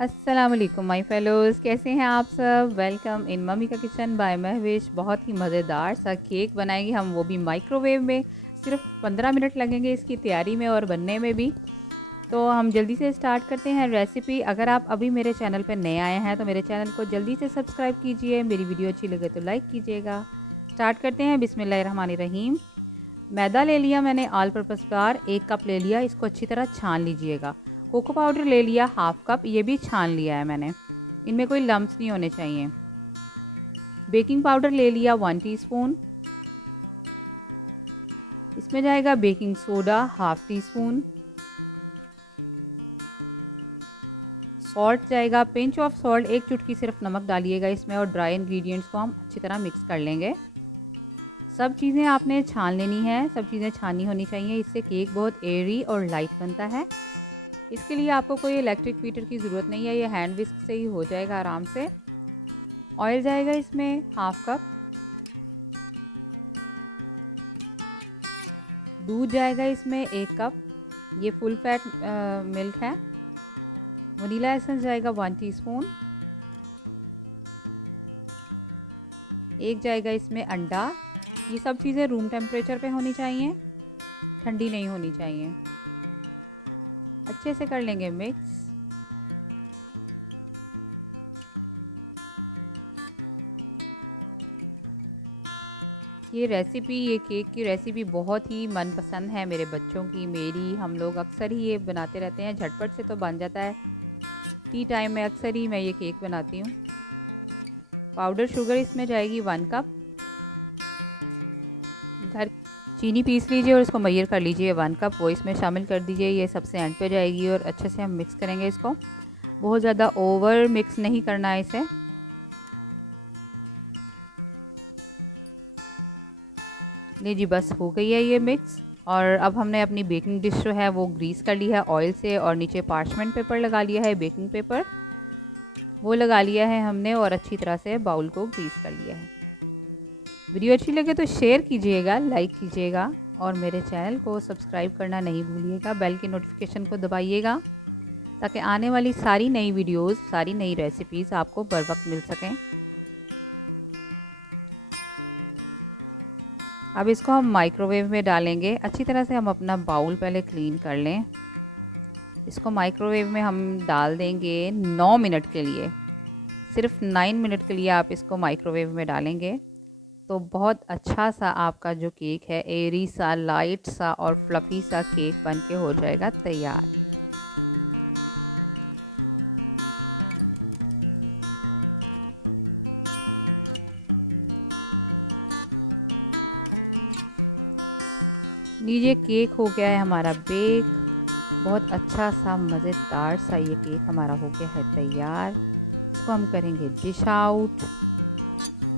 अस्सलाम वालेकुम my fellows, कैसे हैं आप सब। वेलकम इन मम्मी का किचन बाय महविश। बहुत ही मज़ेदार सा केक बनाएंगे हम, वो भी माइक्रोवेव में। सिर्फ 15 मिनट लगेंगे इसकी तैयारी में और बनने में भी। तो हम जल्दी से स्टार्ट करते हैं रेसिपी। अगर आप अभी मेरे चैनल पर नए आए हैं तो मेरे चैनल को जल्दी से सब्सक्राइब कीजिए। मेरी वीडियो अच्छी लगे तो लाइक कीजिएगा। स्टार्ट करते हैं। बिस्मिल्लाहिर्रहमानिर्रहीम। मैदा ले लिया मैंने ऑल पर्पज़ फ्लावर 1 कप ले लिया, इसको अच्छी तरह छान लीजिएगा। कोको पाउडर ले लिया हाफ कप, ये भी छान लिया है मैंने, इनमें कोई लम्स नहीं होने चाहिए। बेकिंग पाउडर ले लिया 1 टीस्पून। इसमें जाएगा baking soda half tea spoon. Salt जाएगा पिंच ऑफ सॉल्ट, 1 चुटकी सिर्फ नमक डालिएगा इसमें, और ड्राई इंग्रेडिएंट्स को हम अच्छी तरह मिक्स कर लेंगे। सब चीज़ें आपने छान लेनी है, सब चीज़ें छानी होनी चाहिए, इससे केक बहुत एयरी और लाइट बनता है। इसके लिए आपको कोई इलेक्ट्रिक बीटर की ज़रूरत नहीं है, ये हैंड विस्क से ही हो जाएगा आराम से। ऑयल जाएगा इसमें हाफ कप। दूध जाएगा इसमें 1 कप, ये फुल फैट मिल्क है। वनीला एसेंस जाएगा 1 टीस्पून। एक जाएगा इसमें अंडा। ये सब चीज़ें रूम टेम्परेचर पे होनी चाहिए, ठंडी नहीं होनी चाहिए। अच्छे से कर लेंगे मिक्स। ये केक की रेसिपी बहुत ही मनपसंद है मेरे बच्चों की, मेरी। हम लोग अक्सर ही ये बनाते रहते हैं, झटपट से तो बन जाता है। टी टाइम में अक्सर ही मैं ये केक बनाती हूँ। पाउडर शुगर इसमें जाएगी 1 कप। घर चीनी पीस लीजिए और इसको मैयर कर लीजिए 1 कप, वो इसमें शामिल कर दीजिए। ये सबसे एंड पे जाएगी और अच्छे से हम मिक्स करेंगे इसको। बहुत ज़्यादा ओवर मिक्स नहीं करना है इसे। लीजिए बस हो गई है ये मिक्स। और अब हमने अपनी बेकिंग डिश जो है वो ग्रीस कर ली है ऑयल से, और नीचे पार्चमेंट पेपर लगा लिया है, बेकिंग पेपर वो लगा लिया है हमने, और अच्छी तरह से बाउल को ग्रीस कर लिया है। वीडियो अच्छी लगे तो शेयर कीजिएगा, लाइक कीजिएगा, और मेरे चैनल को सब्सक्राइब करना नहीं भूलिएगा। बेल की नोटिफिकेशन को दबाइएगा ताकि आने वाली सारी नई वीडियोस, सारी नई रेसिपीज़ आपको बर वक्त मिल सकें। अब इसको हम माइक्रोवेव में डालेंगे। अच्छी तरह से हम अपना बाउल पहले क्लीन कर लें। इसको माइक्रोवेव में हम डाल देंगे 9 मिनट के लिए। सिर्फ 9 मिनट के लिए आप इसको माइक्रोवेव में डालेंगे तो बहुत अच्छा सा आपका जो केक है, एयरी सा, लाइट सा और फ्लफ़ी सा केक बन के हो जाएगा तैयार। लीजिए केक हो गया है हमारा बेक। बहुत अच्छा सा मज़ेदार सा ये केक हमारा हो गया है तैयार। इसको हम करेंगे डिश आउट।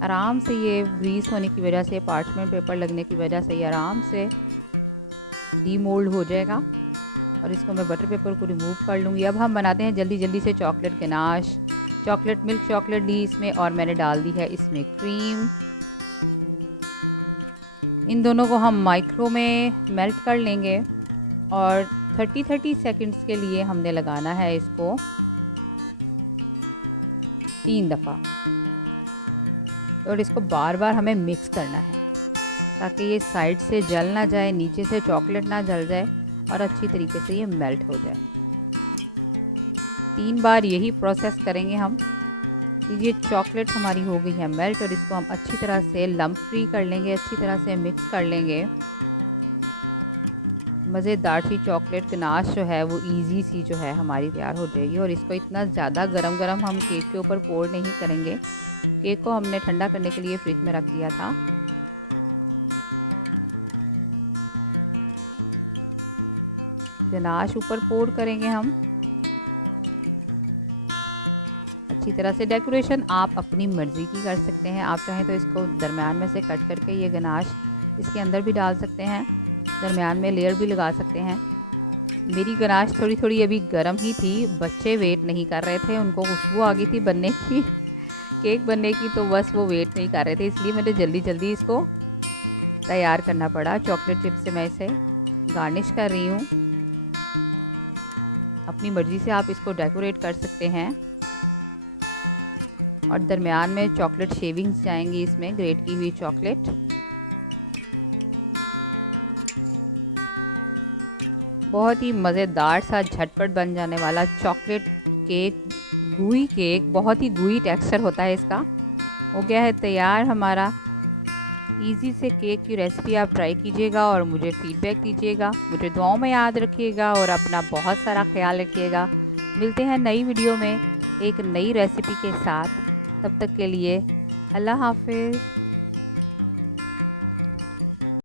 आराम से ये ग्रीस होने की वजह से, पार्चमेंट पेपर लगने की वजह से ये आराम से डीमोल्ड हो जाएगा। और इसको मैं बटर पेपर को रिमूव कर लूँगी। अब हम बनाते हैं जल्दी जल्दी से chocolate ganache. Chocolate milk chocolate ली इसमें, और मैंने डाल दी है इसमें क्रीम। इन दोनों को हम माइक्रो में मेल्ट कर लेंगे, और 30 सेकंड्स के लिए हमने लगाना है इसको 3 दफ़ा। और इसको बार बार हमें मिक्स करना है ताकि ये साइड से जल ना जाए, नीचे से चॉकलेट ना जल जाए, और अच्छी तरीके से ये मेल्ट हो जाए। 3 बार यही प्रोसेस करेंगे हम। ये चॉकलेट हमारी हो गई है मेल्ट, और इसको हम अच्छी तरह से लम्प फ्री कर लेंगे, अच्छी तरह से मिक्स कर लेंगे। मज़ेदार सी चॉकलेट गनाश जो है वो इजी सी जो है हमारी तैयार हो जाएगी। और इसको इतना ज़्यादा गरम गरम हम केक के ऊपर पोर नहीं करेंगे। केक को हमने ठंडा करने के लिए फ्रिज में रख दिया था। गनाश ऊपर पोर करेंगे हम अच्छी तरह से। डेकोरेशन आप अपनी मर्ज़ी की कर सकते हैं। आप चाहें तो इसको दरमियान में से कट करके ये गनाश इसके अंदर भी डाल सकते हैं, दरमियान में लेयर भी लगा सकते हैं। मेरी गनाश थोड़ी थोड़ी अभी गर्म ही थी, बच्चे वेट नहीं कर रहे थे, उनको खुशबू आ गई थी बनने की, केक बनने की, तो बस वो वेट नहीं कर रहे थे, इसलिए मैंने जल्दी जल्दी इसको तैयार करना पड़ा। चॉकलेट चिप से मैं इसे गार्निश कर रही हूँ। अपनी मर्ज़ी से आप इसको डेकोरेट कर सकते हैं। और दरमियान में चॉकलेट शेविंग्स जाएंगी इसमें, ग्रेट की हुई चॉकलेट। बहुत ही मज़ेदार सा झटपट बन जाने वाला चॉकलेट केक, gooey केक, बहुत ही gooey टेक्सचर होता है इसका। हो गया है तैयार हमारा इजी से केक की रेसिपी। आप ट्राई कीजिएगा और मुझे फीडबैक दीजिएगा। मुझे दुआओं में याद रखिएगा और अपना बहुत सारा ख्याल रखिएगा। मिलते हैं नई वीडियो में एक नई रेसिपी के साथ। तब तक के लिए अल्लाह हाफिज़।